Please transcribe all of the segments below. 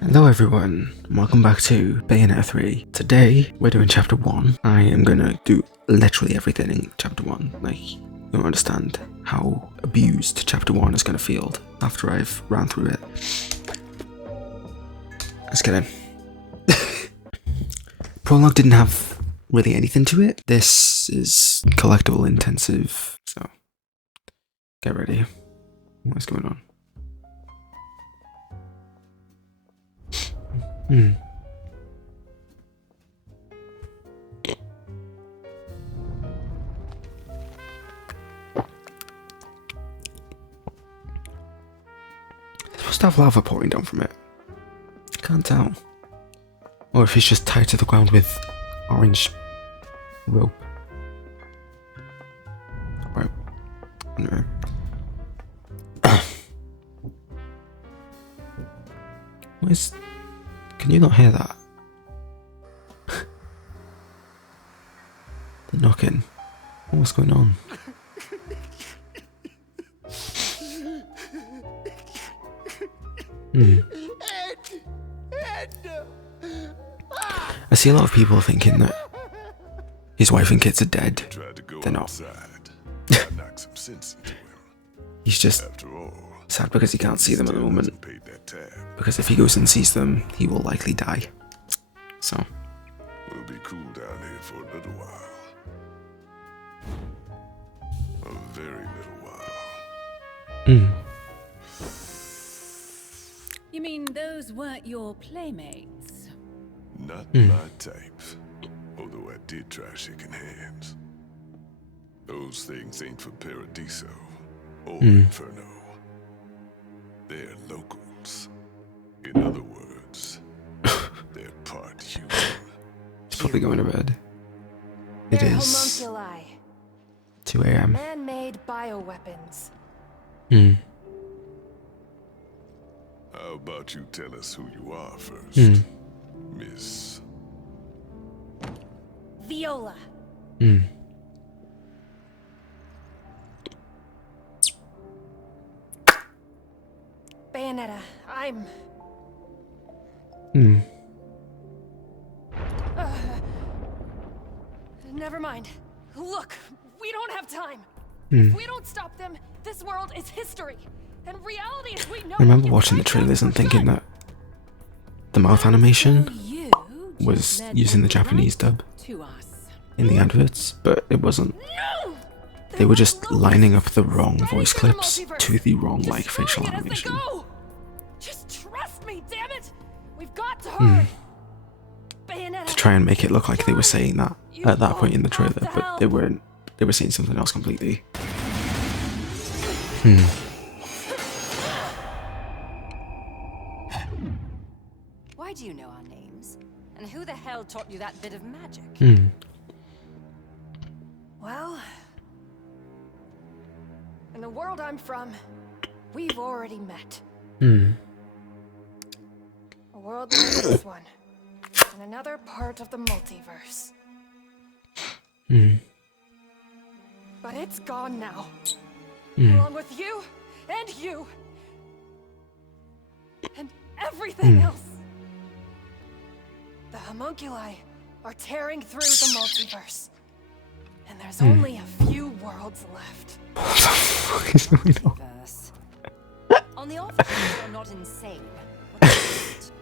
Hello everyone, welcome back to Bayonetta 3. Today, we're doing chapter 1. I am gonna do literally everything in chapter 1. Like, you don't understand how abused chapter 1 is gonna feel after I've ran through it. Just kidding. Prologue didn't have really anything to it. This is collectible intensive, so get ready. What's going on? It's supposed to have lava pouring down from it. Can't tell. Or if it's just tied to the ground with orange rope. Right. No. Where's... Can you not hear that? The knocking. What's going on? I see a lot of people thinking that his wife and kids are dead. They're not. He's just sad because he can't see them at the moment. Because if he goes and sees them, he will likely die. So. We'll be cool down here for a little while. A very little while. You mean those weren't your playmates? Not my type. Although I did try shaking hands. Those things ain't for Paradiso or Inferno. They're locals. In other words, they're part human. He's probably going to bed. It is 2 a.m. Man-made bioweapons. How about you tell us who you are first, Miss Viola. Bayonetta, I'm... Never mind. Look, we don't have time. If we don't stop them, this world is history. And reality is we know. I remember watching the trailers and thinking that the mouth animation was using the Japanese dub in the adverts, but it wasn't. They were just lining up the wrong voice clips to the wrong facial animation. Just trust me, damn it! We've got to hurry. To try and make it look like they were saying that at that point in the trailer, but they weren't. They were saying something else completely. Why do you know our names? And who the hell taught you that bit of magic? Well, in the world I'm from, we've already met. A world like this one, in another part of the multiverse. But it's gone now. Along with you, and you, and everything else. The homunculi are tearing through the multiverse. And there's only a few worlds left. What the fuck is going on? On the off chance you're not insane.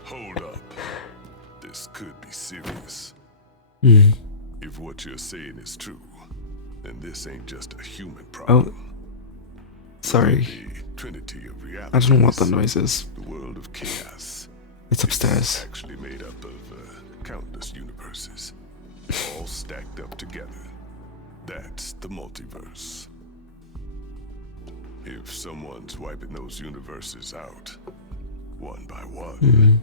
Hold up. This could be serious. If what you're saying is true, then this ain't just a human problem. Oh, sorry. The trinity of reality. I don't know what that noise is. The world of chaos. It's upstairs. It's actually made up of countless universes, all stacked up together. That's the multiverse. If someone's wiping those universes out, one by one.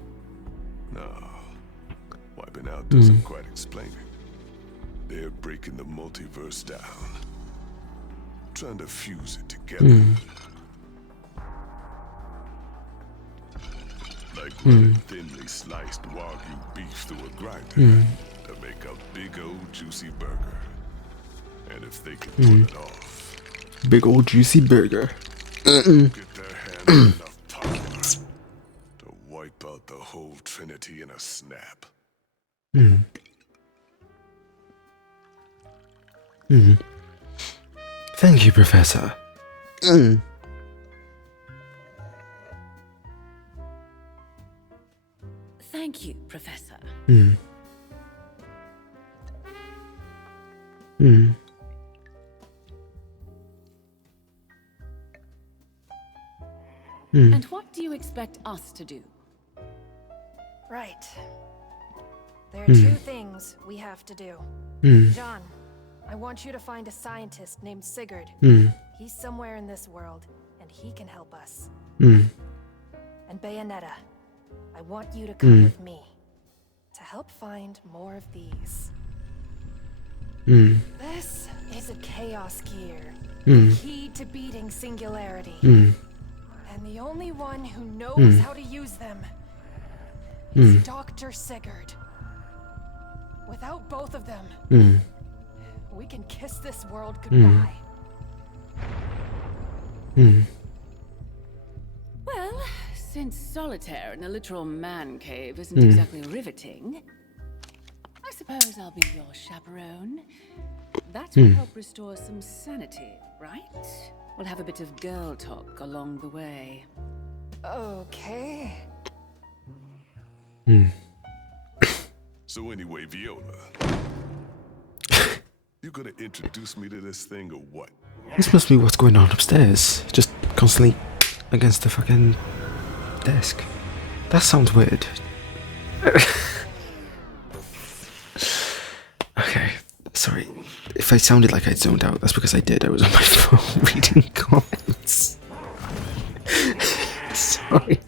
No, wiping out doesn't quite explain it. They're breaking the multiverse down, trying to fuse it together. Like running thinly sliced Wagyu beef through a grinder to make a big old juicy burger. And if they can pull it off, Big old juicy burger. get their hands on enough power to wipe wipe out the whole Trinity in a snap. Thank you, Professor. Thank you, Professor. And what do you expect us to do? Right. There are two things we have to do. John, I want you to find a scientist named Sigurd. He's somewhere in this world, and he can help us. And Bayonetta, I want you to come with me to help find more of these. This is a chaos gear, the key to beating singularity. And the only one who knows how to use them is Dr. Sigurd. Without both of them, we can kiss this world goodbye. Well, since solitaire in a literal man cave isn't exactly riveting, I suppose I'll be your chaperone. That will help restore some sanity, right? We'll have a bit of girl talk along the way. Okay. So anyway, Viola, you gonna introduce me to this thing or what? This must be what's going on upstairs. Just constantly against the fucking desk. That sounds weird. Okay, sorry. If I sounded like I zoned out, that's because I did. I was on my phone reading comments. Sorry.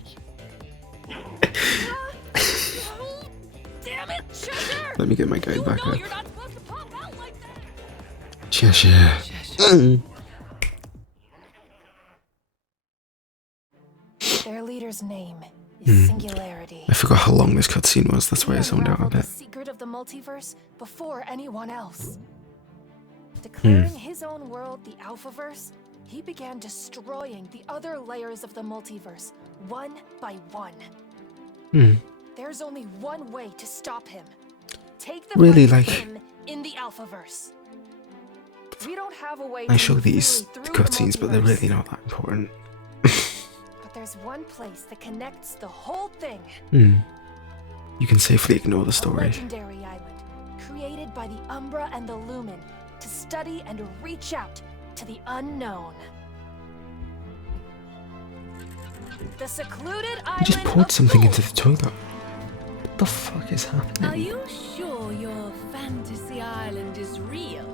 Damn it, Cheshire! Let me get my guide back up. You're not supposed to pop out like that. Cheshire. Their leader's name is Singularity. I forgot how long this cutscene was. That's why I zoned out a The bit. secret of the multiverse before anyone else. Declaring his own world the Alphaverse, he began destroying the other layers of the multiverse, one by one. There's only one way to stop him. Take the Really, fight like- to him in the Alphaverse. We don't have a way I to show move these freely through the cutscenes, but they're multiverse. really not that important. But there's one place that connects the whole thing. You can safely ignore the A story. legendary island, created by the Umbra and the Lumen, to study and reach out to the unknown. The secluded island. You just poured of something into fools. the toilet. What the fuck is happening? Are you sure your fantasy island is real?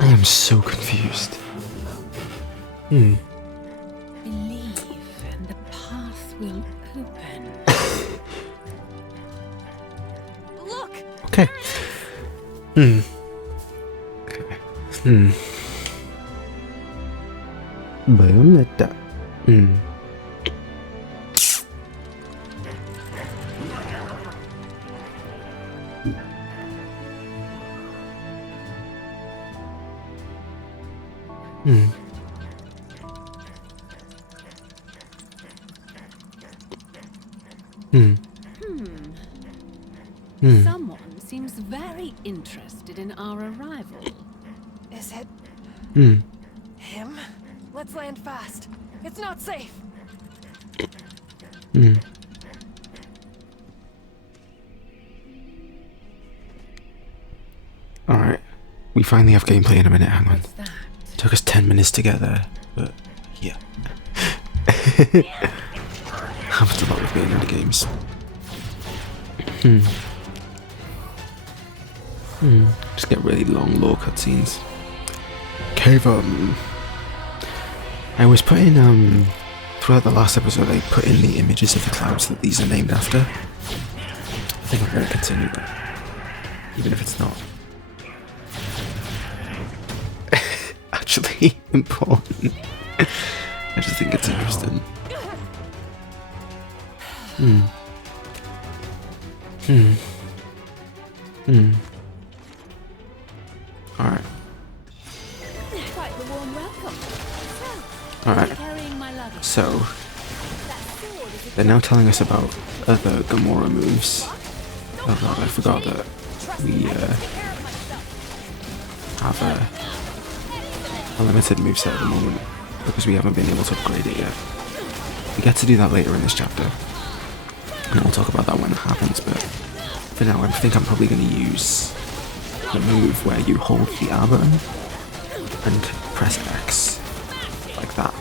I am so confused. Believe and the path will open. Look! Okay. Okay. Bayonetta. Someone seems very interested in our arrival. Is it him? Let's land fast. It's not safe. Alright. We finally have gameplay in a minute, hang on. What's that? Took us 10 minutes to get there, but yeah. Happens a lot with Bayonetta games. Just get really long lore cutscenes. Cavum. I was putting throughout the last episode I put in the images of the clouds that these are named after. I think I'm going to continue that, even if it's not actually important. I just think it's interesting. Alright. Quite the warm welcome. So, Alright. carrying my luggage. So, they're now telling us about other Gomorrah moves. Oh god, I forgot that we have a limited moveset at the moment because we haven't been able to upgrade it yet. We get to do that later in this chapter, and I'll talk about that when it happens, but for now I think I'm probably going to use the move where you hold the R button and press X, like that.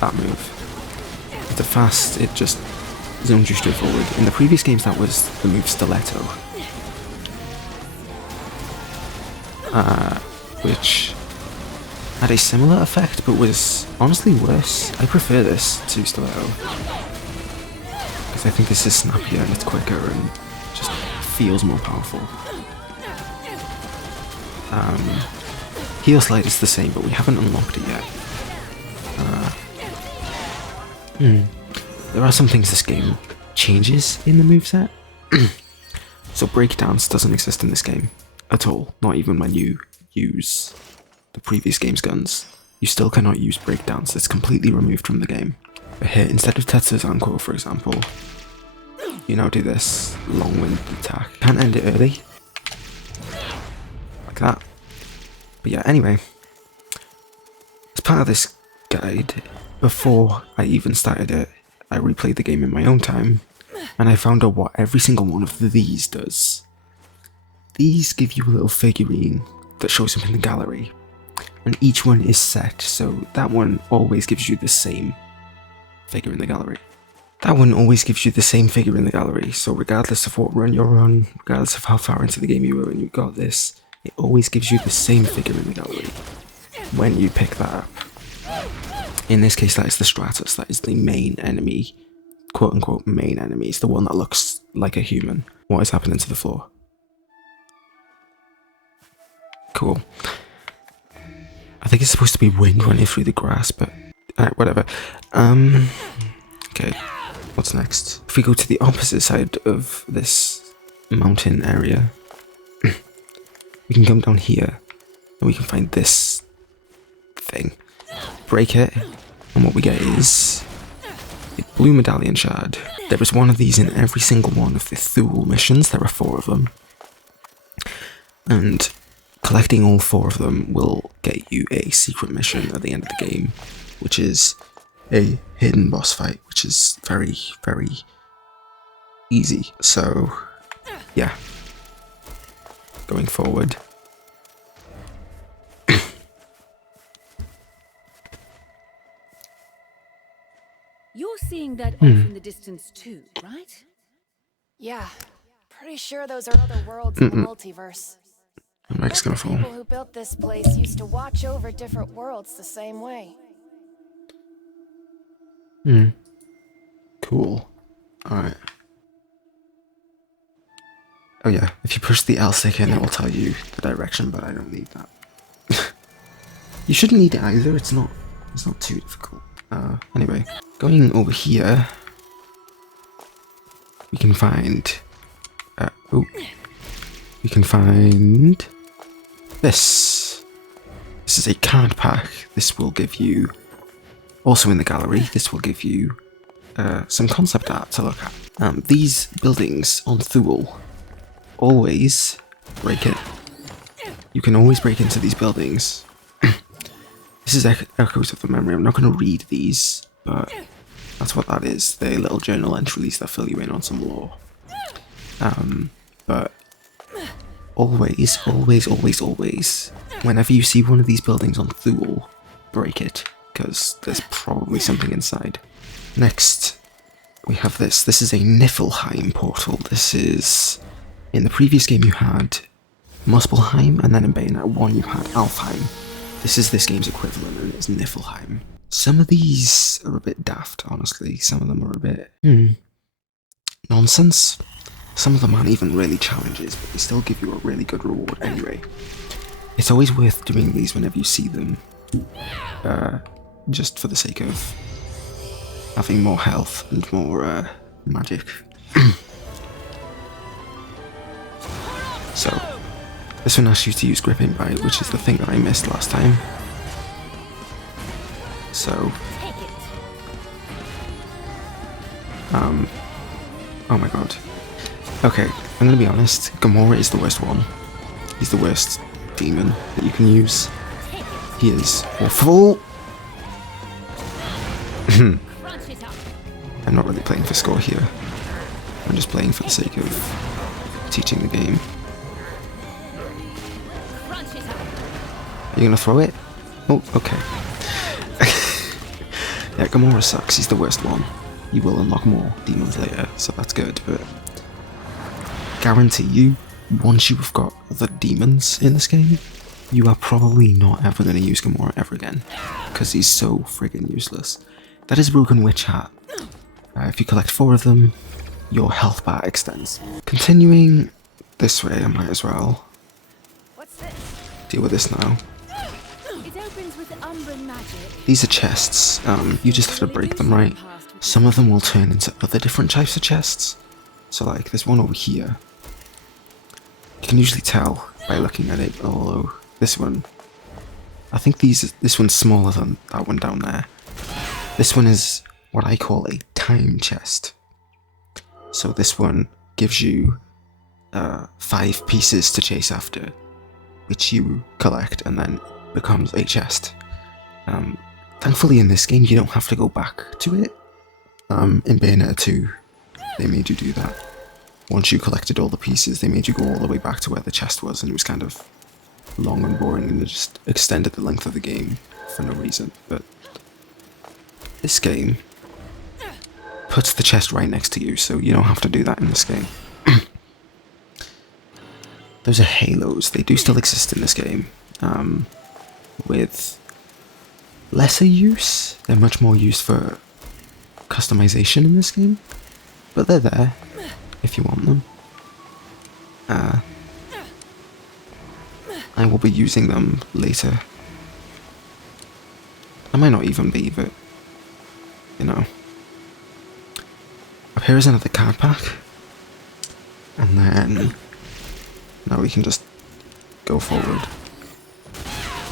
That move. The fast, it just zones you straight forward. In the previous games that was the move Stiletto, which had a similar effect but was honestly worse. I prefer this to Stiletto because I think this is snappier and it's quicker and just feels more powerful. Heel Slide is the same, but we haven't unlocked it yet. There are some things this game changes in the moveset. So breakdance doesn't exist in this game at all, not even when you use the previous game's guns. You still cannot use breakdance, it's completely removed from the game. But here, instead of Tetsu's Anko, for example, you now do this long-winded attack. Can't end it early, like that. But yeah, anyway, as part of this guide, before I even started it, I replayed the game in my own time, and I found out what every single one of these does. These give you a little figurine that shows up in the gallery, and each one is set, so that one always gives you the same figure in the gallery. That one always gives you the same figure in the gallery, so regardless of what run you're on, regardless of how far into the game you were and you got this, it always gives you the same figure in the gallery when you pick that up. In this case, that is the Stratus, that is the main enemy, quote-unquote main enemy. It's the one that looks like a human. What is happening to the floor? Cool. I think it's supposed to be wind running through the grass, but whatever. Okay, what's next? If we go to the opposite side of this mountain area, we can come down here, and we can find this thing. Break it, and what we get is a blue Medallion Shard. There is one of these in every single one of the Thule missions. There are 4 of them, and collecting all 4 of them will get you a secret mission at the end of the game, which is a hidden boss fight, which is very, very easy. So yeah, going forward, you're seeing that off in the distance too, right? Yeah, pretty sure those are other worlds in the multiverse. my mic's gonna fall. People who built this place used to watch over different worlds the same way. Cool. Alright. Oh yeah, if you push the L stick in, it will tell you the direction, but I don't need that. You shouldn't need it either, it's not too difficult. Anyway, going over here, we can find, we can find this. This is a card pack. This will give you, also in the gallery, this will give you some concept art to look at. These buildings on Thule, always break it. You can always break into these buildings. This is echoes of the memory. I'm not going to read these, but that's what that is. They're little journal entries that fill you in on some lore. But always, always, always, always, whenever you see one of these buildings on Thule, break it, because there's probably something inside. Next, we have this. This is a Niflheim portal. This is, in the previous game you had Muspelheim, and then in Bayonetta 1 you had Alfheim. This is this game's equivalent, and it's Niflheim. Some of these are a bit daft, honestly. Some of them are a bit nonsense. Some of them aren't even really challenges, but they still give you a really good reward anyway. It's always worth doing these whenever you see them, just for the sake of having more health and more magic. So, this one asks you to use Gripping Bite, which is the thing that I missed last time. So, Oh my god. Okay, I'm gonna be honest, Gomorrah is the worst one. He's the worst demon that you can use. He is awful. I'm not really playing for score here. I'm just playing for the sake of teaching the game. Are you gonna throw it? Oh, okay. Yeah, Gomorrah sucks. He's the worst one. You will unlock more demons later, so that's good, but guarantee you, once you've got the demons in this game, you are probably not ever going to use Gomorrah ever again, because he's so friggin' useless. That is Broken Witch Hat. If you collect 4 of them, your health bar extends. Continuing this way, I might as well deal with this now. It opens with Umbran magic. These are chests. You just have to break them, right? Some of them will turn into other different types of chests. So like, there's one over here. You can usually tell by looking at it, although this one, I think this one's smaller than that one down there. This one is what I call a time chest. So this one gives you 5 pieces to chase after, which you collect and then becomes a chest. Thankfully in this game you don't have to go back to it. In Bayonetta 2 they made you do that. Once you collected all the pieces, they made you go all the way back to where the chest was, and it was kind of long and boring, and it just extended the length of the game for no reason. But this game puts the chest right next to you, so you don't have to do that in this game. Those are halos. They do still exist in this game, with lesser use. They're much more used for customization in this game, but they're there if you want them. I will be using them later. I might not even be, but you know. Up here is another card pack, and then now we can just go forward.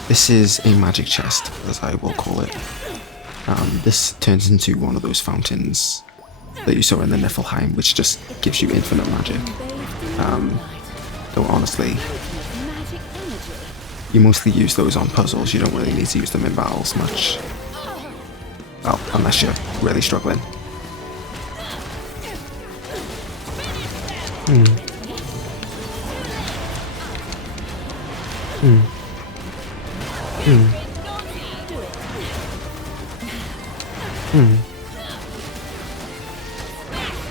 This is a magic chest, as I will call it. This turns into one of those fountains that you saw in the Niflheim, which just gives you infinite magic. Though honestly, you mostly use those on puzzles. You don't really need to use them in battles much. Well, unless you're really struggling.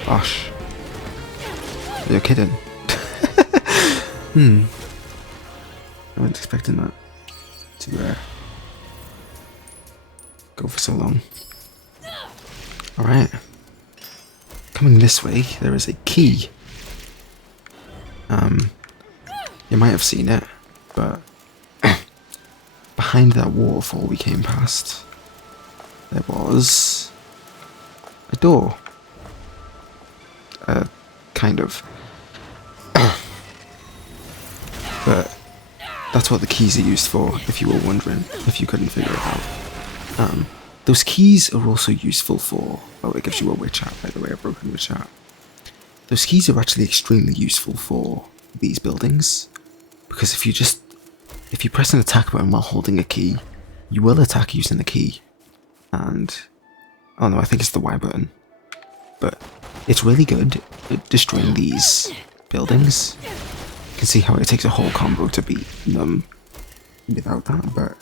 Gosh. You're kidding. I wasn't expecting that to go for so long. Alright. Coming this way, there is a key. You might have seen it, but behind that waterfall we came past, there was a door. Kind of. But that's what the keys are used for, if you were wondering, if you couldn't figure it out. Those keys are also useful for, oh, it gives you a witch hat, by the way, a broken witch hat. Those keys are actually extremely useful for these buildings, because if you press an attack button while holding a key, you will attack using the key. And, oh no, I think it's the Y button. But it's really good at destroying these buildings. You can see how it takes a whole combo to beat them without that, but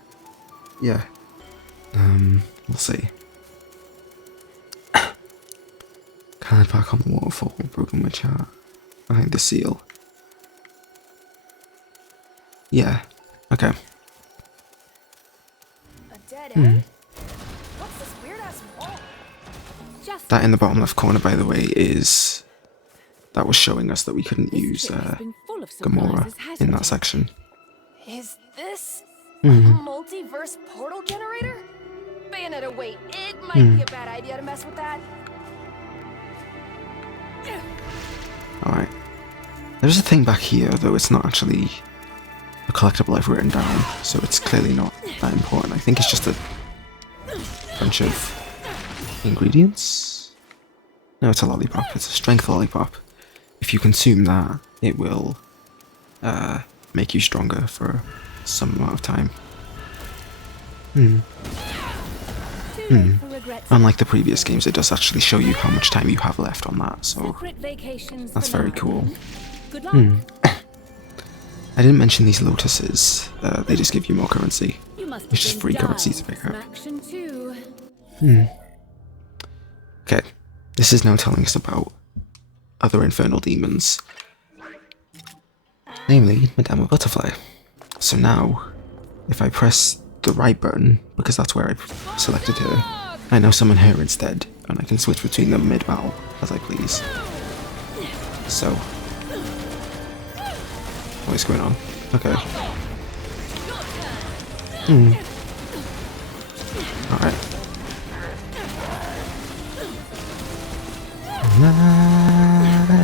yeah. We'll see. Card pack on the waterfall, broken witch hat, behind the seal. Yeah, okay. A dead end? What's this weird ass wall? That in the bottom left corner, by the way, is... that was showing us that we couldn't use Gomorrah in that section. Is this a multiverse portal generator? Bayonetta, wait, it might be a bad idea to mess with that. Alright. There's a thing back here, though it's not actually a collectible I've written down, so it's clearly not that important. I think it's just a bunch of ingredients? No, it's a lollipop. It's a strength lollipop. If you consume that, it will make you stronger for some amount of time. Unlike the previous games, it does actually show you how much time you have left on that, so that's very cool. I didn't mention these lotuses. They just give you more currency. It's just free currency to pick up. Okay, this is now telling us about other infernal demons. Namely, Madame Butterfly. So now, if I press the right button, because that's where I selected her, I now summon her instead, and I can switch between them mid-battle, as I please. So, what is going on? Okay. Alright.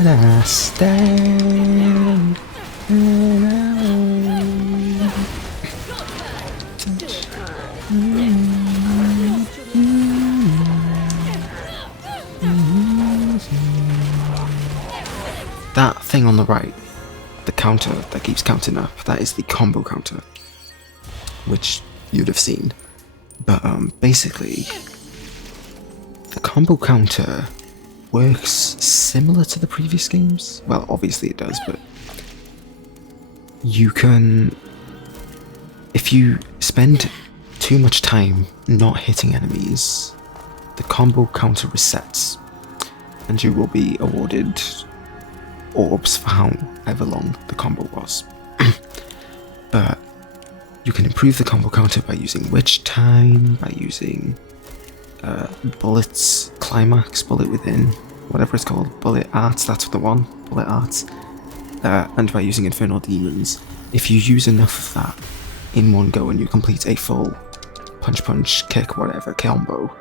Let us stand in our touch. That thing on the right, the counter that keeps counting up, that is the combo counter, which you'd have seen. But basically, the combo counter works similar to the previous games. Well, obviously it does, but you can, if you spend too much time not hitting enemies, the combo counter resets, and you will be awarded orbs for however long the combo was. But you can improve the combo counter by using Witch Time, by using bullets, climax, bullet within, whatever it's called, bullet arts, that's the one, bullet arts, and by using infernal demons. If you use enough of that in one go and you complete a full punch punch kick whatever combo,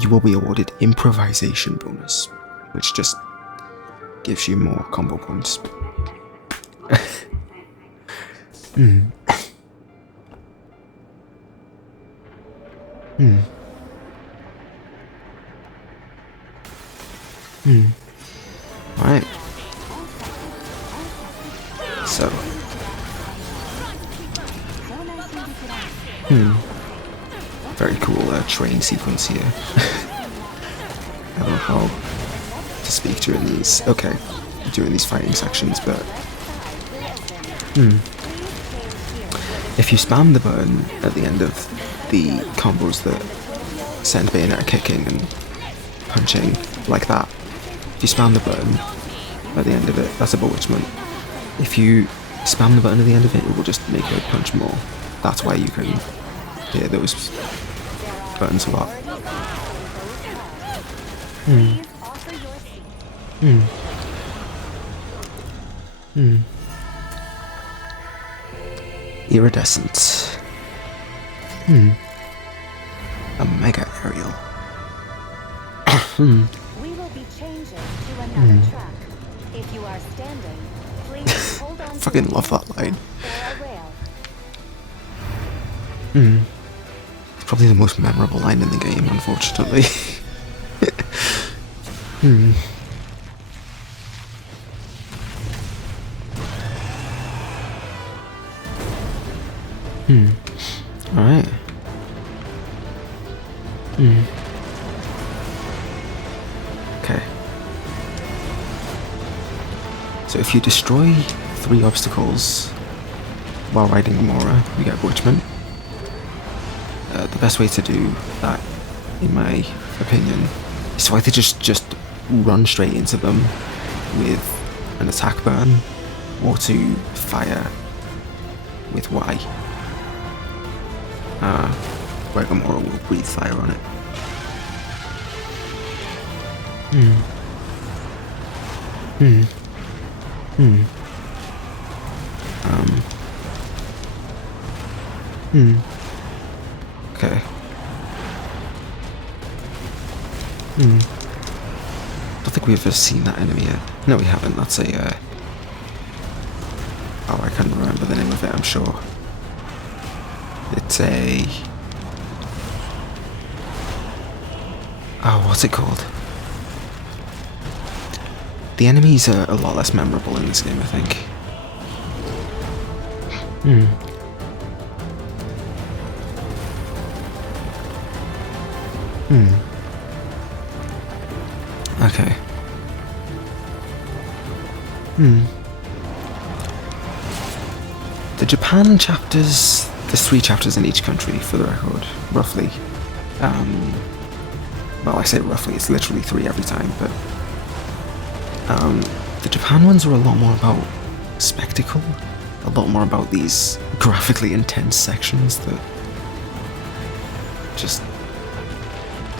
you will be awarded improvisation bonus, which just gives you more combo points. Alright. So. Very cool training sequence here. I don't know how to speak during these. Okay, during these fighting sections, but if you spam the button at the end of the combos that send Bayonetta kicking and punching like that, if you spam the button at the end of it, that's a bewitchment. If you spam the button at the end of it, it will just make her punch more. That's why you can hear those buttons a lot. Iridescent. A mega aerial. We will be changing to another track. If you are standing, please hold on. Fucking love that line. It's probably the most memorable line in the game, unfortunately. Alright. Okay. So if you destroy 3 obstacles while riding Gomorrah, you get Bewitchment. The best way to do that, in my opinion, is to either just run straight into them with an attack burn, or to fire with Y, where Gomorrah will breathe fire on it. Okay. Don't think we've ever seen that enemy yet. No, we haven't. That's a, oh, I can't remember the name of it, I'm sure. It's a... Oh, what's it called? The enemies are a lot less memorable in this game, I think. Hmm. Hmm. Okay. Hmm. The Japan chapters, there's 3 chapters in each country for the record, roughly. Well, I say roughly, it's literally 3 every time, but the Japan ones are a lot more about spectacle, a lot more about these graphically intense sections that just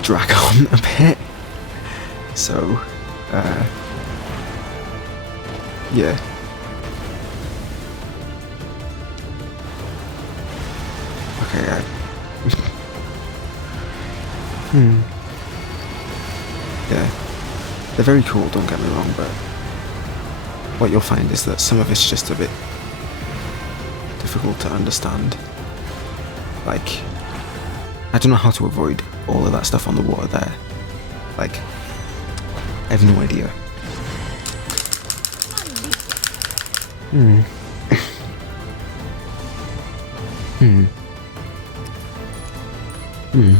drag on a bit. So, yeah. Okay, yeah. They're very cool, don't get me wrong, but what you'll find is that some of it's just a bit difficult to understand. Like, I don't know how to avoid all of that stuff on the water there. Like, I have no idea. Hmm. Hmm. Hmm.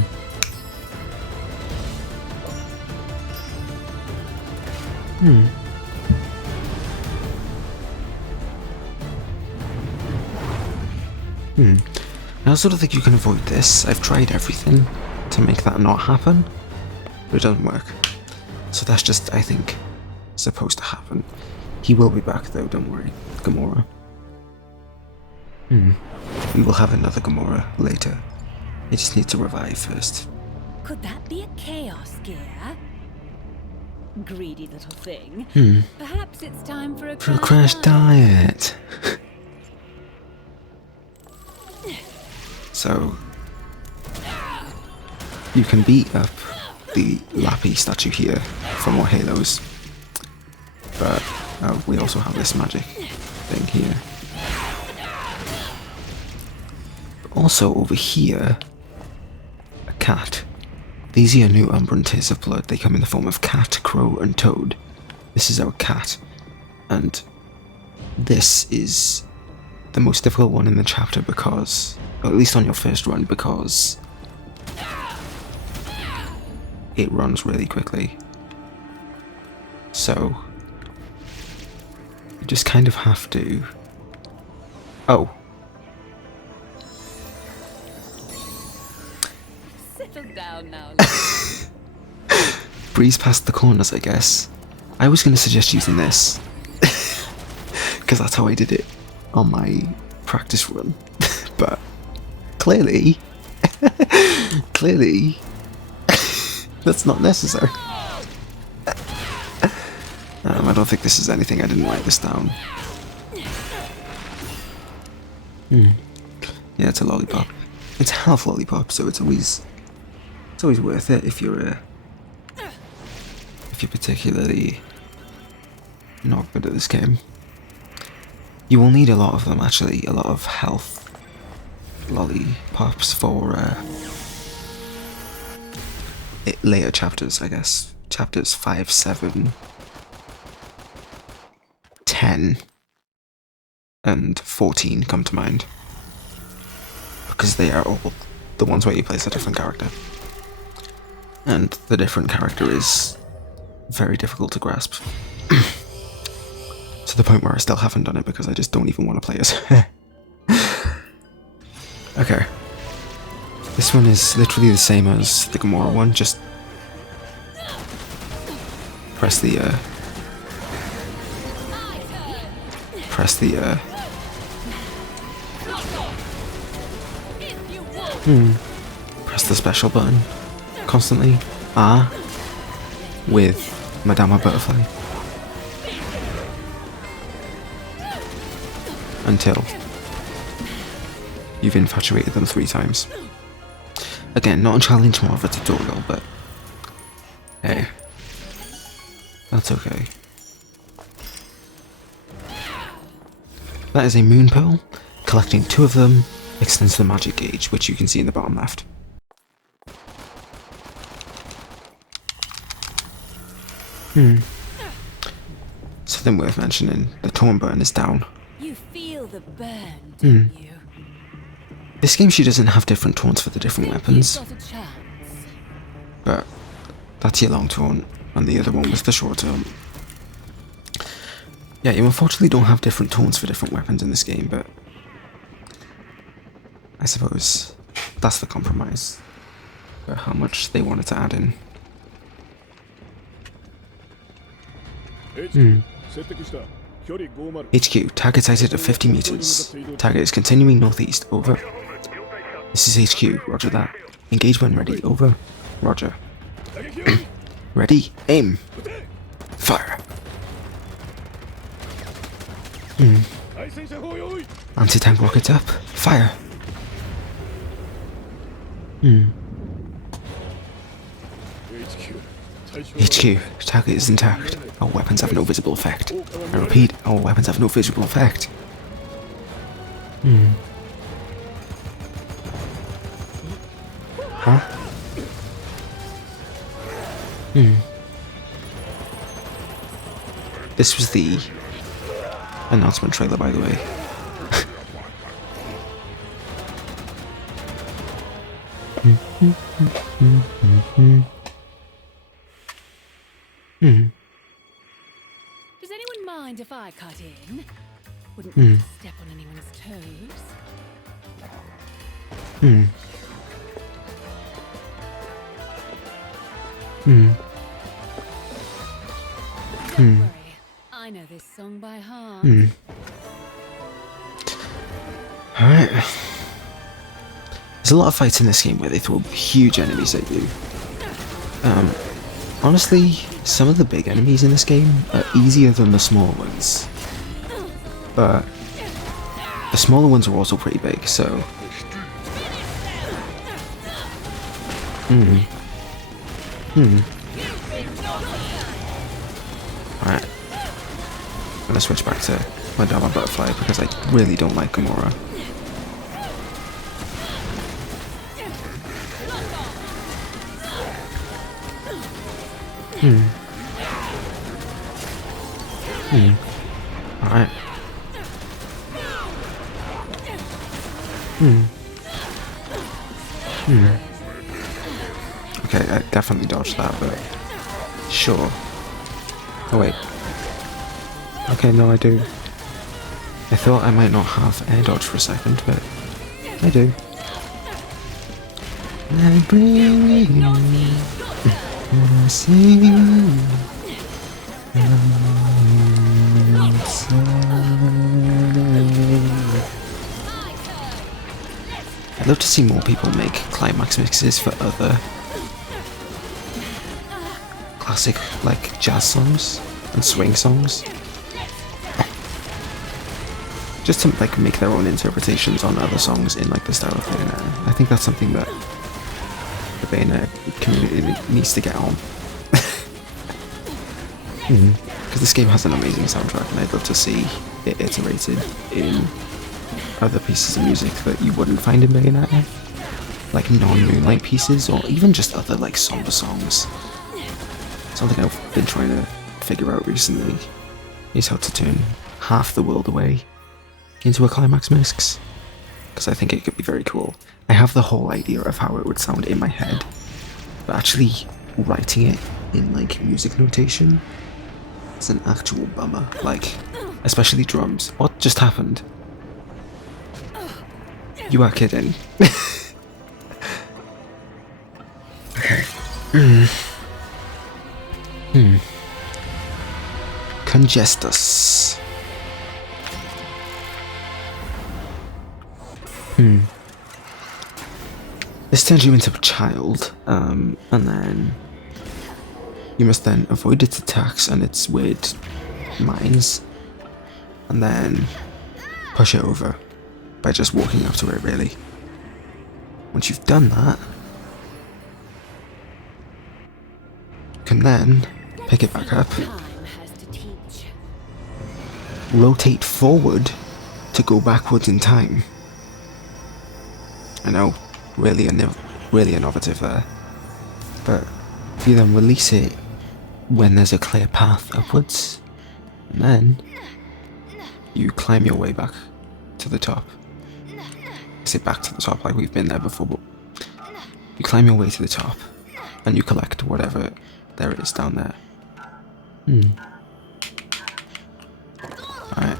Hmm. Hmm. I also don't think you can avoid this. I've tried everything to make that not happen, but it doesn't work. So that's just, I think, supposed to happen. He will be back though, don't worry, Gomorrah. Hmm. We will have another Gomorrah later. I just need to revive first. Could that be a chaos gear? Greedy little thing. Perhaps it's time for a Crash diet. So, you can beat up the Lappy statue here for more halos, but we also have this magic thing here. Also over here, a cat. These are your new Umbran Tears of Blood. They come in the form of cat, crow, and toad. This is our cat, and this is the most difficult one in the chapter because, or at least on your first run, because it runs really quickly. So, you just kind of have to... Oh. Down now. Breeze past the corners, I guess. I was going to suggest using this, because that's how I did it on my practice run, but clearly, that's not necessary. I don't think this is anything. I didn't write this down. Yeah, it's a lollipop. It's half lollipop, so it's always worth it if you're particularly not good at this game. You will need a lot of them, actually, a lot of health lollipops for later chapters, I guess. Chapters 5, 7, 10, and 14 come to mind, because they are all the ones where you place a different character. And the different character is very difficult to grasp. To the point where I still haven't done it because I just don't even want to play as her. Okay. This one is literally the same as the Gomorrah one, just press the special button constantly. With Madama Butterfly. Until you've infatuated them 3 times. Again, not a challenge, more of a tutorial, but hey, that's okay. That is a moon pearl. Collecting 2 of them extends the magic gauge, which you can see in the bottom left. something worth mentioning. The taunt button is down. You feel the burn, don't you? This game she doesn't have different taunts for the different weapons, Got a chance. but that's your long taunt, and the other one was the short taunt. Yeah, you unfortunately don't have different taunts for different weapons in this game, but I suppose that's the compromise for how much they wanted to add in. HQ, target sighted at 50 meters. Target is continuing northeast, over. This is HQ, roger that. Engage when ready, over. Roger. Ready, aim. Fire. Anti-tank rockets up, fire. HQ, target is intact. Our weapons have no visible effect. I repeat, our weapons have no visible effect. Huh? This was the announcement trailer, by the way. Does anyone mind if I cut in? Wouldn't want to step on anyone's toes. Don't worry, I know this song by heart. Alright. There's a lot of fights in this game where they throw huge enemies at you. Honestly, some of the big enemies in this game are easier than the small ones. But the smaller ones are also pretty big, so... Alright. I'm gonna switch back to Madama Butterfly because I really don't like Gomorrah. Alright. Okay, I definitely dodged that, but sure. Oh wait. Okay, no, I do. I thought I might not have air dodge for a second, but I do. I bring I'd love to see more people make climax mixes for other classic, like, jazz songs and swing songs. Just to, like, make their own interpretations on other songs in, like, the style of Bayonetta. I think that's something that the Bayonetta community needs to get on. Because this game has an amazing soundtrack, and I'd love to see it iterated in other pieces of music that you wouldn't find in Bayonetta. Like non-Moonlight pieces, or even just other, like, somber songs. Something I've been trying to figure out recently is how to turn half the world away into a climax mix, because I think it could be very cool. I have the whole idea of how it would sound in my head, but actually writing it in, like, music notation is an actual bummer. Like, especially drums. What just happened? You are kidding. Okay. Cogestus. This turns you into a child, and then you must then avoid its attacks and its weird mines, and then push it over by just walking up to it, really. Once you've done that, you can then pick it back up, rotate forward to go backwards in time. I know, really innovative there. But if you then release it when there's a clear path upwards, And then you climb your way back to the top. I say back to the top like we've been there before, but you climb your way to the top and you collect whatever there is down there. Alright.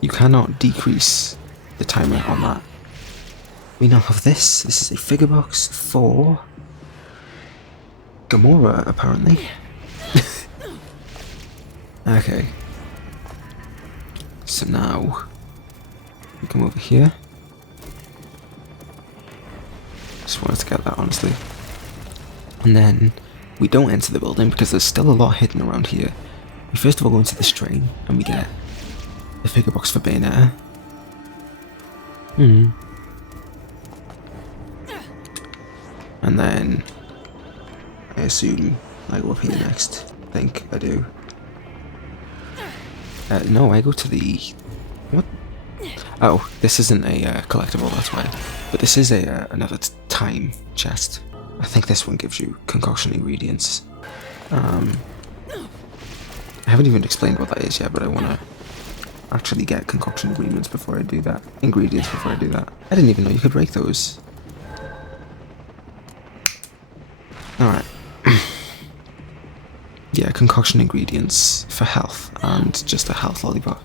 You cannot decrease the timer on that. We now have this. This is a figure box for Gomorrah, apparently. Okay. So now we come over here. Just wanted to get that, honestly. And then we don't enter the building because there's still a lot hidden around here. We first of all go into this train and we get the figure box for Bayonetta. And then I assume I go up here next. I think I do. No, I go to the... What? Oh, this isn't a collectible, that's why. But this is another time chest. I think this one gives you concoction ingredients. I haven't even explained what that is yet, but I want to actually get concoction ingredients before I do that. I didn't even know you could break those. Alright. Yeah, concoction ingredients for health and just a health lollipop.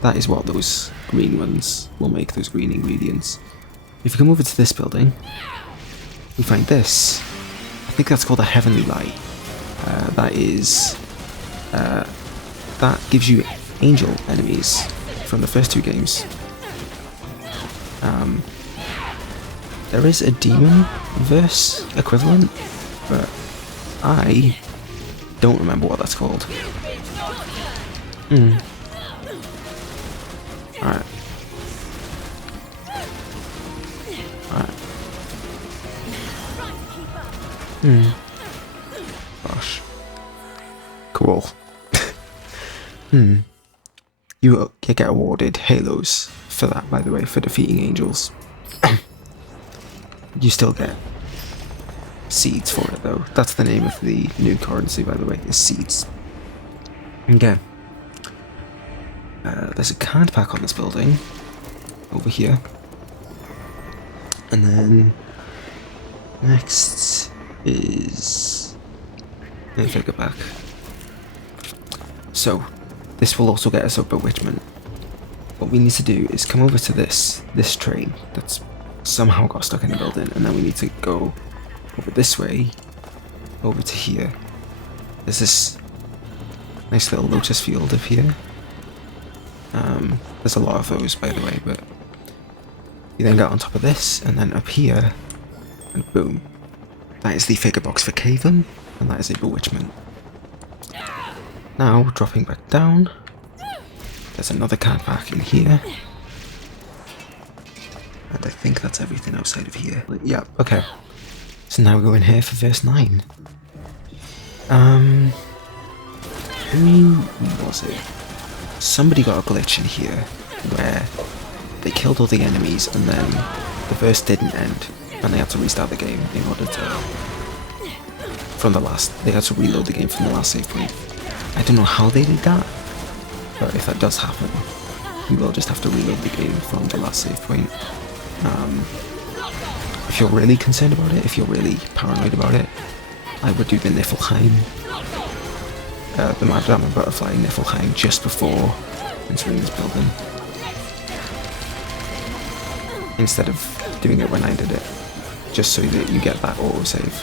That is what those green ones will make, those green ingredients. If you come over to this building, we find this. I think that's called a heavenly light. That gives you angel enemies from the first two games. There is a demon verse equivalent, but I don't remember what that's called. Alright. Gosh. Cool. You get awarded halos for that, by the way, for defeating angels. You still get seeds for it, though. That's the name of the new currency, by the way, is seeds. Okay. There's a card pack on this building. Over here. And then... next is... a figure pack. So, this will also get us a Bewitchment. What we need to do is come over to this train that's somehow got stuck in the building, and then we need to go over this way, over to here. There's this nice little lotus field up here. There's a lot of those, by the way, but you then get on top of this, and then up here, and boom. That is the figure box for Cavum, and that is a Bewitchment. Now, dropping back down, there's another card pack in here. And I think that's everything outside of here. Yeah, okay. So now we go in here for verse 9. Who was it? Somebody got a glitch in here where they killed all the enemies and then the verse didn't end and they had to restart the game in order to... they had to reload the game from the last save point. I don't know how they did that, but if that does happen, you will just have to reload the game from the last save point. If you're really concerned about it, if you're really paranoid about it, I would do the Niflheim, the Madame Butterfly Niflheim just before entering this building, instead of doing it when I did it, just so that you get that autosave.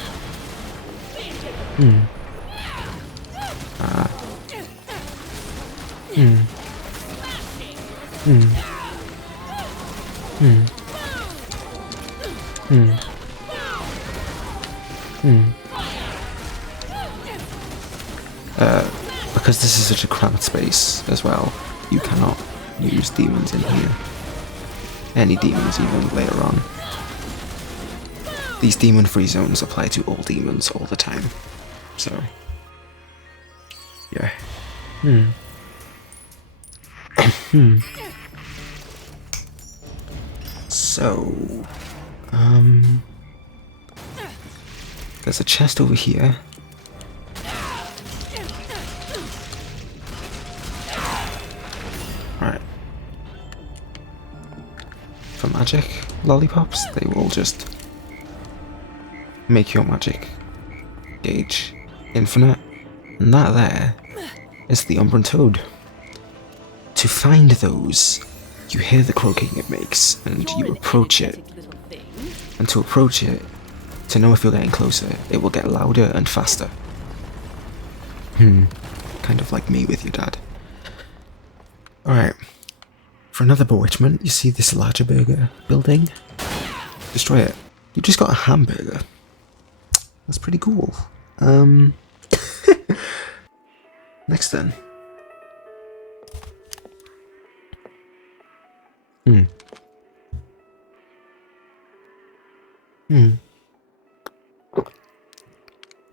Because this is such a cramped space as well, you cannot use demons in here. Any demons even later on. These demon-free zones apply to all demons all the time. So, yeah. So, there's a chest over here. lollipops, they will just make your magic gauge infinite. And that there is the Umbran toad. To find those, you hear the croaking it makes, and you approach it. And to approach it, to know if you're getting closer, it will get louder and faster. Kind of like me with your dad. Alright. For another bewitchment, you see this larger burger building? Destroy it. You just got a hamburger. That's pretty cool. Next then.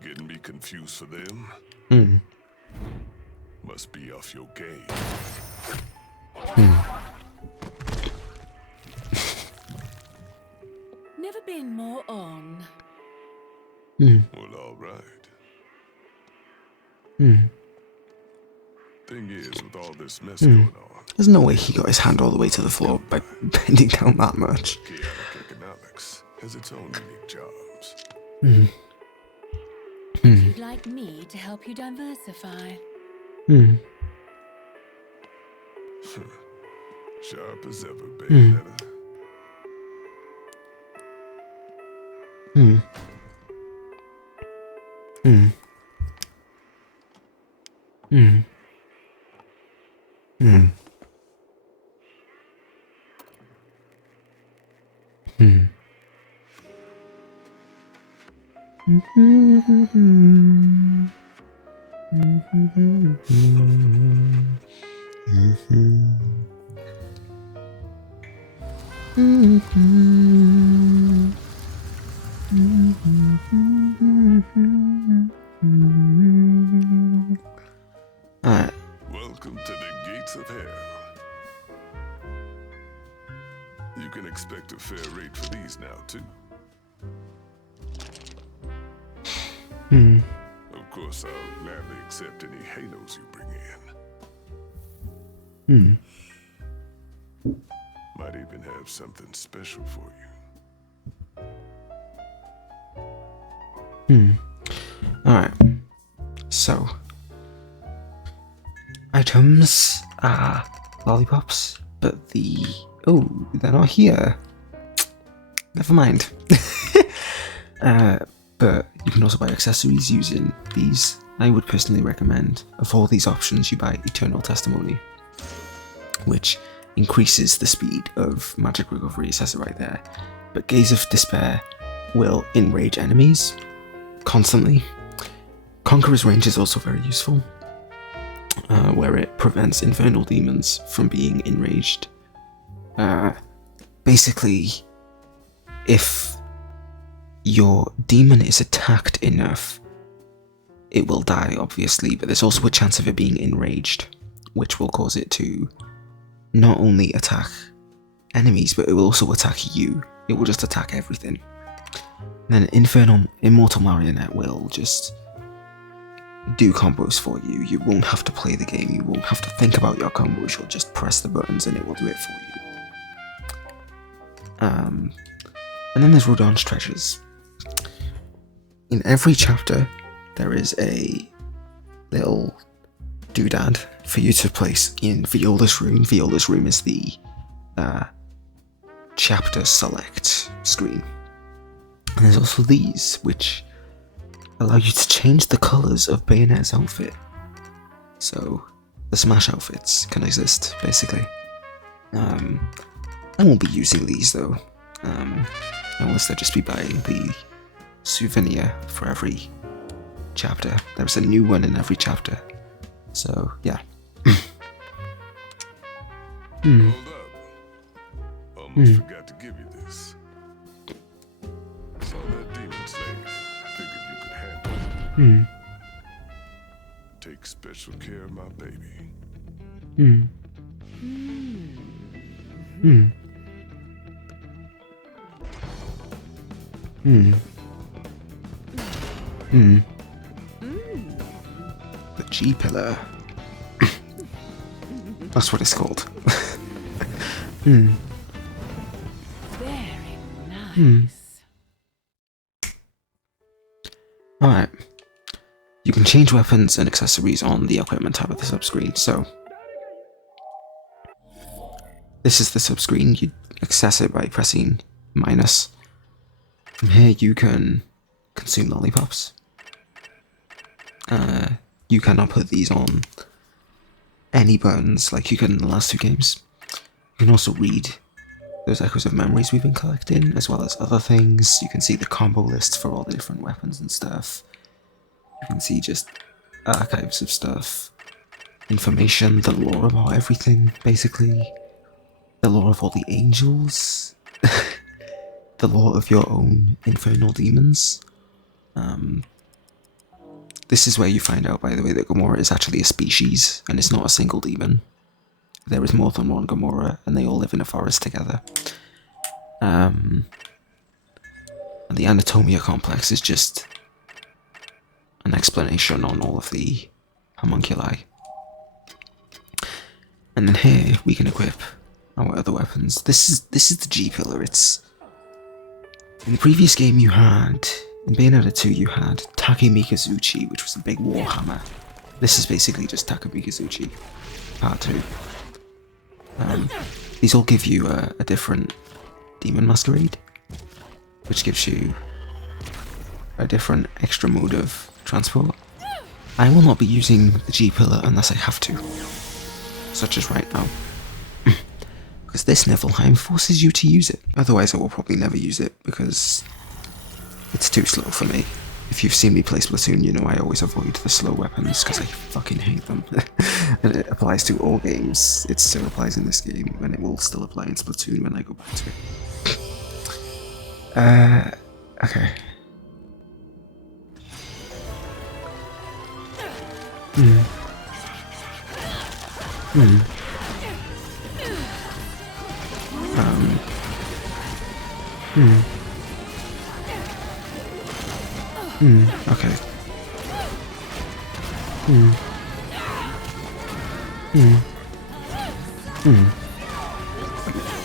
Getting me confused for them? Must be off your game. Never been more on. Well, alright. Thing is, with all this mess going on, There's no way he got his hand all the way to the floor by bending down that much. chaotic economics has its own unique charms. You'd like me to help you diversify. Sharp as ever, Bayonetta. Alright. Welcome to the gates of hell. You can expect a fair rate for these now, too. Of course, I'll gladly accept any halos you bring in. Might even have something special for you. Alright. So. Items are lollipops, but oh, they're not here. Never mind. But you can also buy accessories using these. I would personally recommend, of all these options, you buy Eternal Testimony, which increases the speed of magic recovery. It says it right there. But Gaze of Despair will enrage enemies constantly. Conqueror's Range is also very useful, where it prevents infernal demons from being enraged. Basically, if your demon is attacked enough, it will die, obviously, but there's also a chance of it being enraged, which will cause it to not only attack enemies, but it will also attack you. It will just attack everything. And then Immortal Marionette will just do combos for you. You won't have to play the game, you won't have to think about your combos, you'll just press the buttons and it will do it for you. And then there's Rodin's treasures. In every chapter, there is a little doodad for you to place in Viola's room. Viola's room is the chapter select screen. And there's also these, which allow you to change the colours of Bayonetta's outfit. So, the Smash outfits can exist, basically. I won't be using these, though. Unless they just be buying the souvenir for every chapter. There's a new one in every chapter. So, yeah. Hold up. Almost forgot to give you this. Saw that demon slave. Figured you could handle it. Take special care of my baby. The G-pillar. That's what it's called. Very Nice. Alright. You can change weapons and accessories on the equipment tab of the subscreen, so this is the subscreen. You access it by pressing minus. From here you can consume lollipops. You cannot put these on any buttons like you could in the last 2 games. You can also read those echoes of memories we've been collecting, as well as other things. You can see the combo lists for all the different weapons and stuff. You can see just archives of stuff, information, the lore about everything, basically. The lore of all the angels, the lore of your own infernal demons. This is where you find out, by the way, that Gomorrah is actually a species, and it's not a single demon. There is more than one Gomorrah, and they all live in a forest together. And the Anatomia complex is just an explanation on all of the homunculi. And then here we can equip our other weapons. This is the G pillar. It's in the previous game you had, in Bayonetta 2 you had Takemikazuchi, which was a big warhammer. This is basically just Takemikazuchi part 2. These all give you a different demon masquerade, which gives you a different extra mode of transport. I will not be using the G pillar unless I have to, such as right now, because this Niflheim forces you to use it. Otherwise I will probably never use it because it's too slow for me. If you've seen me play Splatoon, you know I always avoid the slow weapons because I fucking hate them. And it applies to all games. It still applies in this game, and it will still apply in Splatoon when I go back to it. Okay. Okay.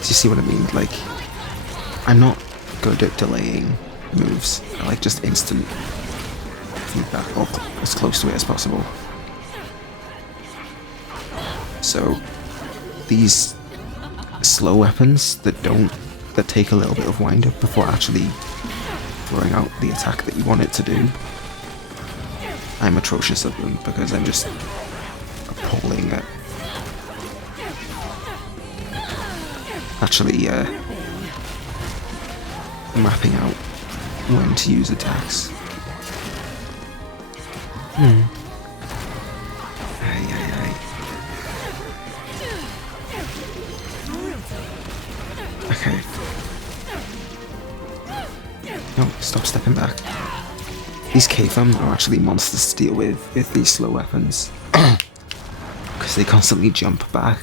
Do you see what I mean? Like, I'm not good at delaying moves. I like just instant feedback, or as close to it as possible. So, these slow weapons that take a little bit of wind up before actually throwing out the attack that you want it to do, I'm atrocious at them because I'm just appalling at actually mapping out when to use attacks. Okay. No, stop stepping back. These Cavum are actually monsters to deal with these slow weapons. Because they constantly jump back.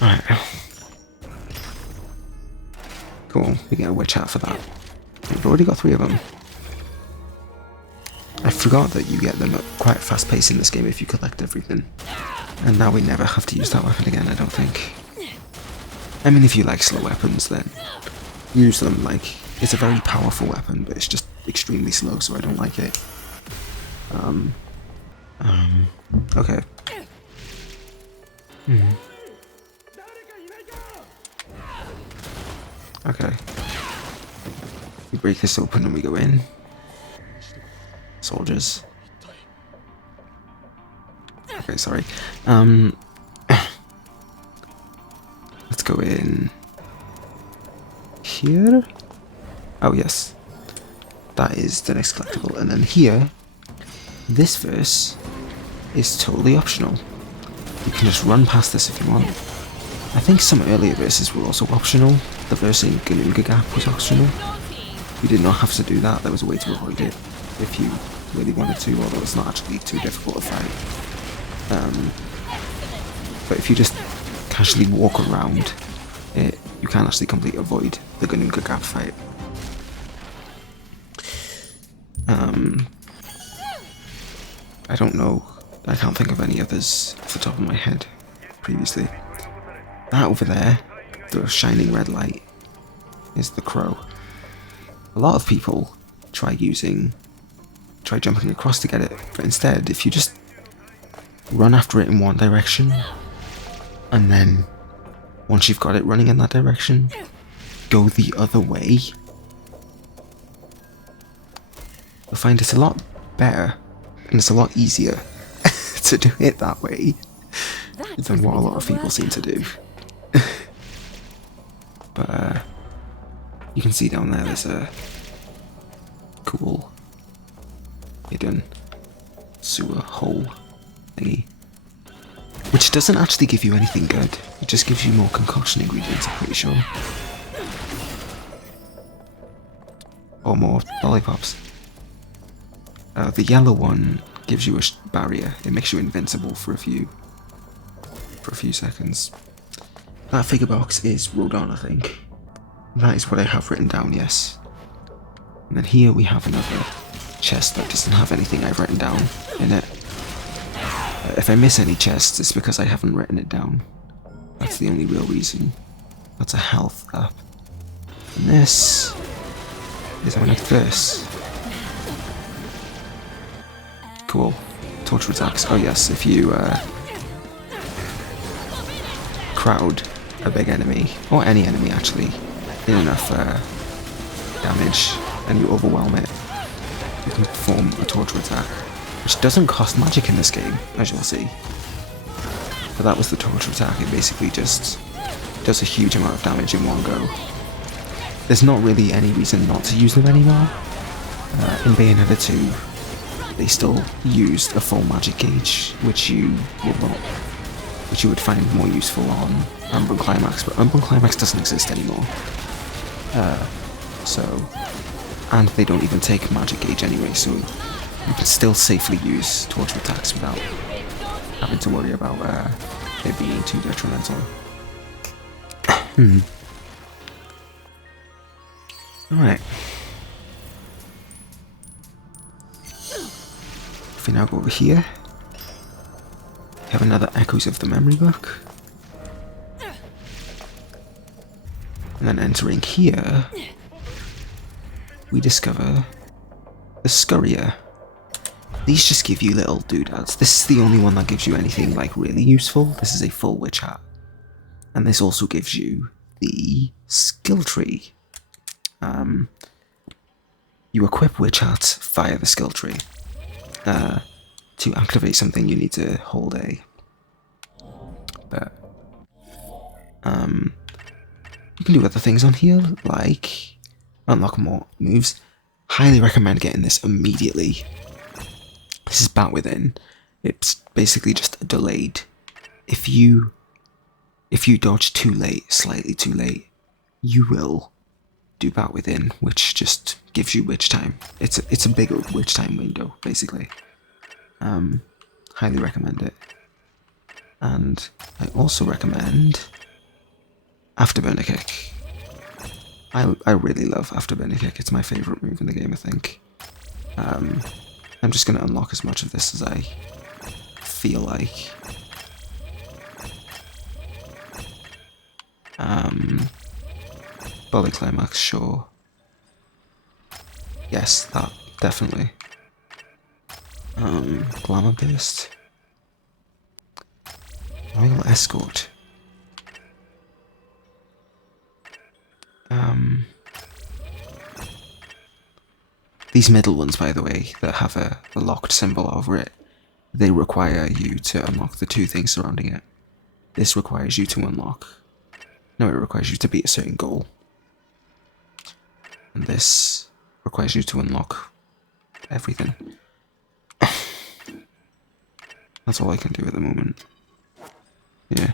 Alright. Cool, we get a witch hat for that. We've already got 3 of them. I forgot that you get them at quite a fast pace in this game if you collect everything. And now we never have to use that weapon again, I don't think. I mean, if you like slow weapons, then use them. Like, it's a very powerful weapon, but it's just extremely slow, so I don't like it. Okay. Okay. We break this open and we go in. Soldiers. Okay, sorry. Let's go in here. Oh yes, that is the next collectible. And then here, this verse is totally optional. You can just run past this if you want. I think some earlier verses were also optional. The verse in Gununga Gap was optional. You did not have to do that. There was a way to avoid it if you really wanted to, although it's not actually too difficult to fight. But if you just casually walk around it, you can actually completely avoid the Gununga Gap fight. I don't know. I can't think of any others off the top of my head previously. That over there, the shining red light, is the crow. A lot of people try jumping across to get it, but instead, if you just run after it in one direction, and then once you've got it running in that direction, go the other way, you'll find it's a lot better, and it's a lot easier to do it that way than what a lot of people seem to do. But you can see down there there's a cool hidden sewer hole thingy, which doesn't actually give you anything good. It just gives you more concoction ingredients, I'm pretty sure. Or more lollipops. The yellow one gives you a barrier. It makes you invincible for a few seconds. That figure box is Rodin, I think. That is what I have written down, yes. And then here we have another chest that doesn't have anything I've written down in it. If I miss any chests, it's because I haven't written it down. That's the only real reason. That's a health up. And this is one of this. Cool. Torture attacks. Oh yes, if you crowd a big enemy, or any enemy actually, in enough damage, and you overwhelm it, you can perform a torture attack, which doesn't cost magic in this game, as you'll see. But that was the torture attack. It basically just does a huge amount of damage in one go. There's not really any reason not to use them anymore. In Bayonetta 2, they still used a full magic gauge, which you would find more useful on Umbran Climax, but Umbran Climax doesn't exist anymore. And they don't even take magic gauge anyway, so you can still safely use torture attacks without having to worry about it being too detrimental. Alright. If we now go over here, we have another Echoes of the Memory Book. And then entering here, we discover the Scurrier. These just give you little doodads. This is the only one that gives you anything like really useful. This is a full witch hat. And this also gives you the skill tree. You equip witch hat via the skill tree. To activate something you need to hold A. But you can do other things on here, like unlock more moves. Highly recommend getting this immediately. This is Bat Within. It's basically just a delayed. If you dodge too late, slightly too late, you will do Bat Within, which just gives you witch time. It's a bigger witch time window, basically. Highly recommend it. And I also recommend Afterburner Kick. I really love Afterburner Kick. It's my favourite move in the game, I think. I'm just going to unlock as much of this as I feel like. Bully Climax, sure. Yes, that, definitely. Glamour Burst. Royal Escort. These middle ones, by the way, that have a locked symbol over it, they require you to unlock the two things surrounding it. This requires you to unlock... No, it requires you to beat a certain goal. And this requires you to unlock everything. That's all I can do at the moment. Yeah.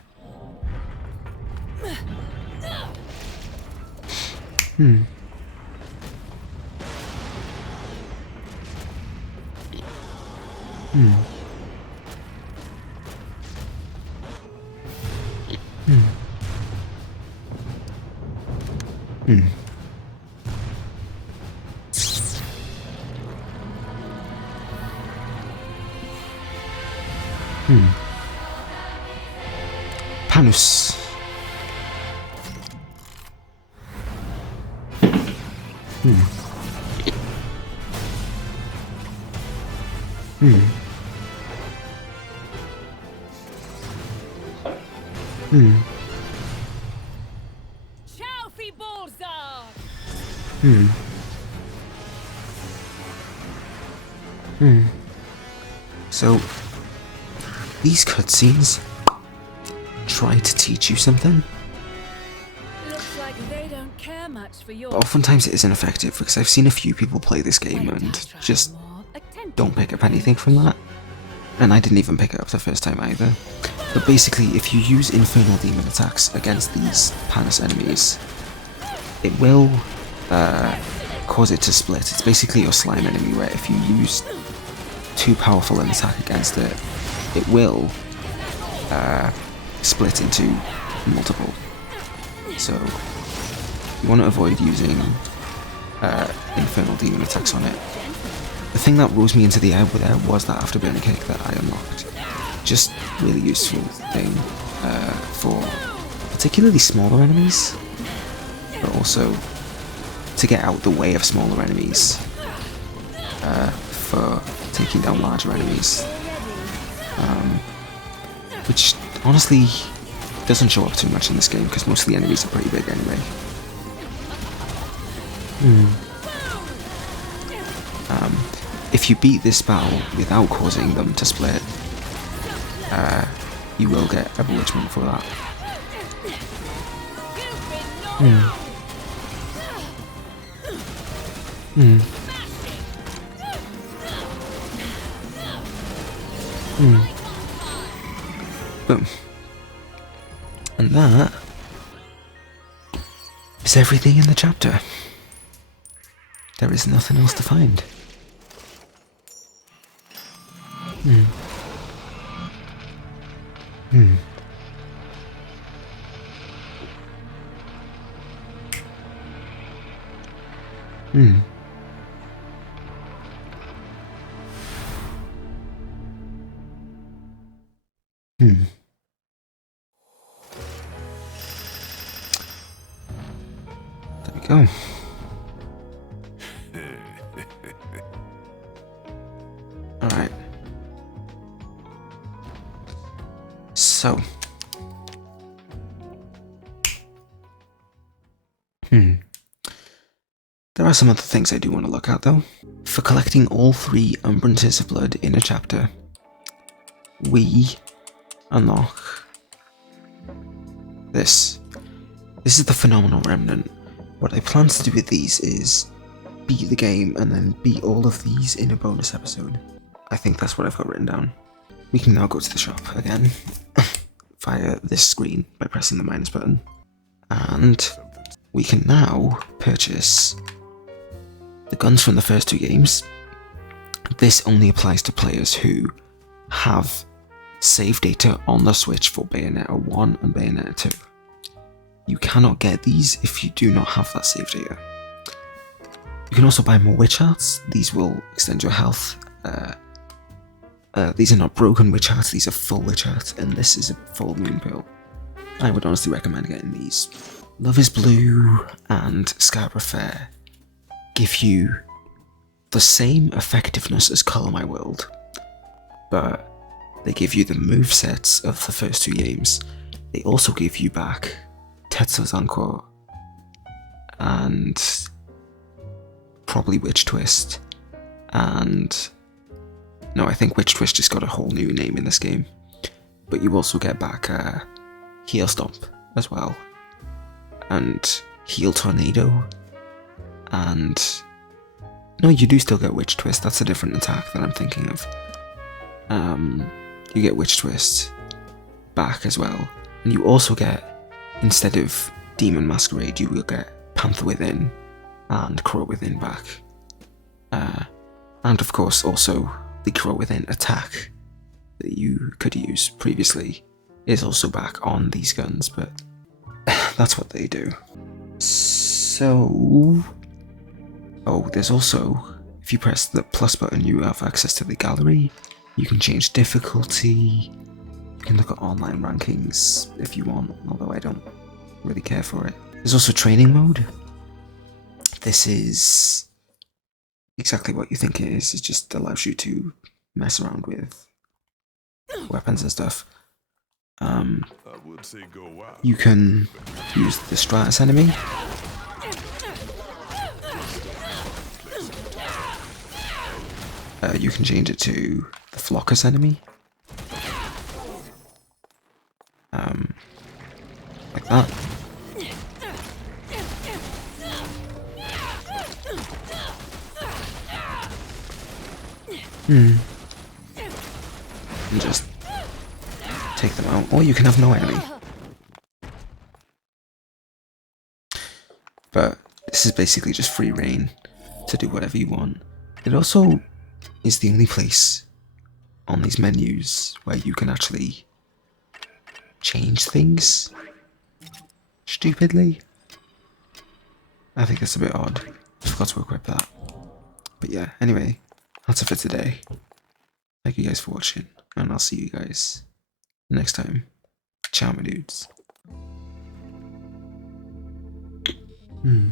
Pannus. So, these cutscenes try to teach you something, Looks like they don't care much for your but oftentimes it isn't effective because I've seen a few people play this game and just don't pick up anything from that. And I didn't even pick it up the first time either. But basically, if you use Infernal Demon attacks against these Pannus enemies, it will cause it to split. It's basically your slime enemy where if you use too powerful an attack against it, it will split into multiple. So you want to avoid using Infernal Demon attacks on it. The thing that rose me into the air with there was that Afterburner Kick that I unlocked. Just really useful thing for particularly smaller enemies, but also to get out the way of smaller enemies for taking down larger enemies, which honestly doesn't show up too much in this game because most of the enemies are pretty big anyway. If you beat this battle without causing them to split, you will get a Bewitchment for that. Boom. And that is everything in the chapter. There is nothing else to find. There we go. Alright. So. There are some other things I do want to look at though. For collecting all 3 Umbran Tears of Blood in a chapter, we unlock this. This is the Phenomenal Remnant. What I plan to do with these is beat the game and then beat all of these in a bonus episode. I think that's what I've got written down. We can now go to the shop again via this screen by pressing the minus button. And we can now purchase the guns from the first 2 games. This only applies to players who have save data on the Switch for Bayonetta 1 and Bayonetta 2. You cannot get these if you do not have that save data. You can also buy more witch hearts. These will extend your health. These are not broken witch hearts, these are full witch hearts, and this is a full moon pill. I would honestly recommend getting these. Love is Blue and Scarborough Fair give you the same effectiveness as Color My World, but they give you the movesets of the first 2 games. They also give you back Tetsu's Encore and probably Witch Twist, and no, I think Witch Twist just got a whole new name in this game. But you also get back Heel Stomp as well, and Heel Tornado, and no, you do still get Witch Twist. That's a different attack that I'm thinking of. You get Witch Twist back as well, and you also get, instead of Demon Masquerade, you will get Panther Within and Crow Within back, and of course also the Crow Within attack that you could use previously is also back on these guns, but that's what they do. So, oh, there's also, if you press the plus button, you have access to the gallery. You can change difficulty. You can look at online rankings if you want, although I don't really care for it. There's also training mode. this is exactly what you think it is. It just allows you to mess around with weapons and stuff. I would say go out. You can use the Stratus enemy. You can change it to the Flockus enemy. Like that. And just take them out, or you can have no enemy. But this is basically just free reign to do whatever you want. It also is the only place on these menus where you can actually change things stupidly. I think that's a bit odd. I forgot to equip that. But yeah, anyway, that's it for today. Thank you guys for watching, and I'll see you guys next time. Ciao, my dudes. Hmm.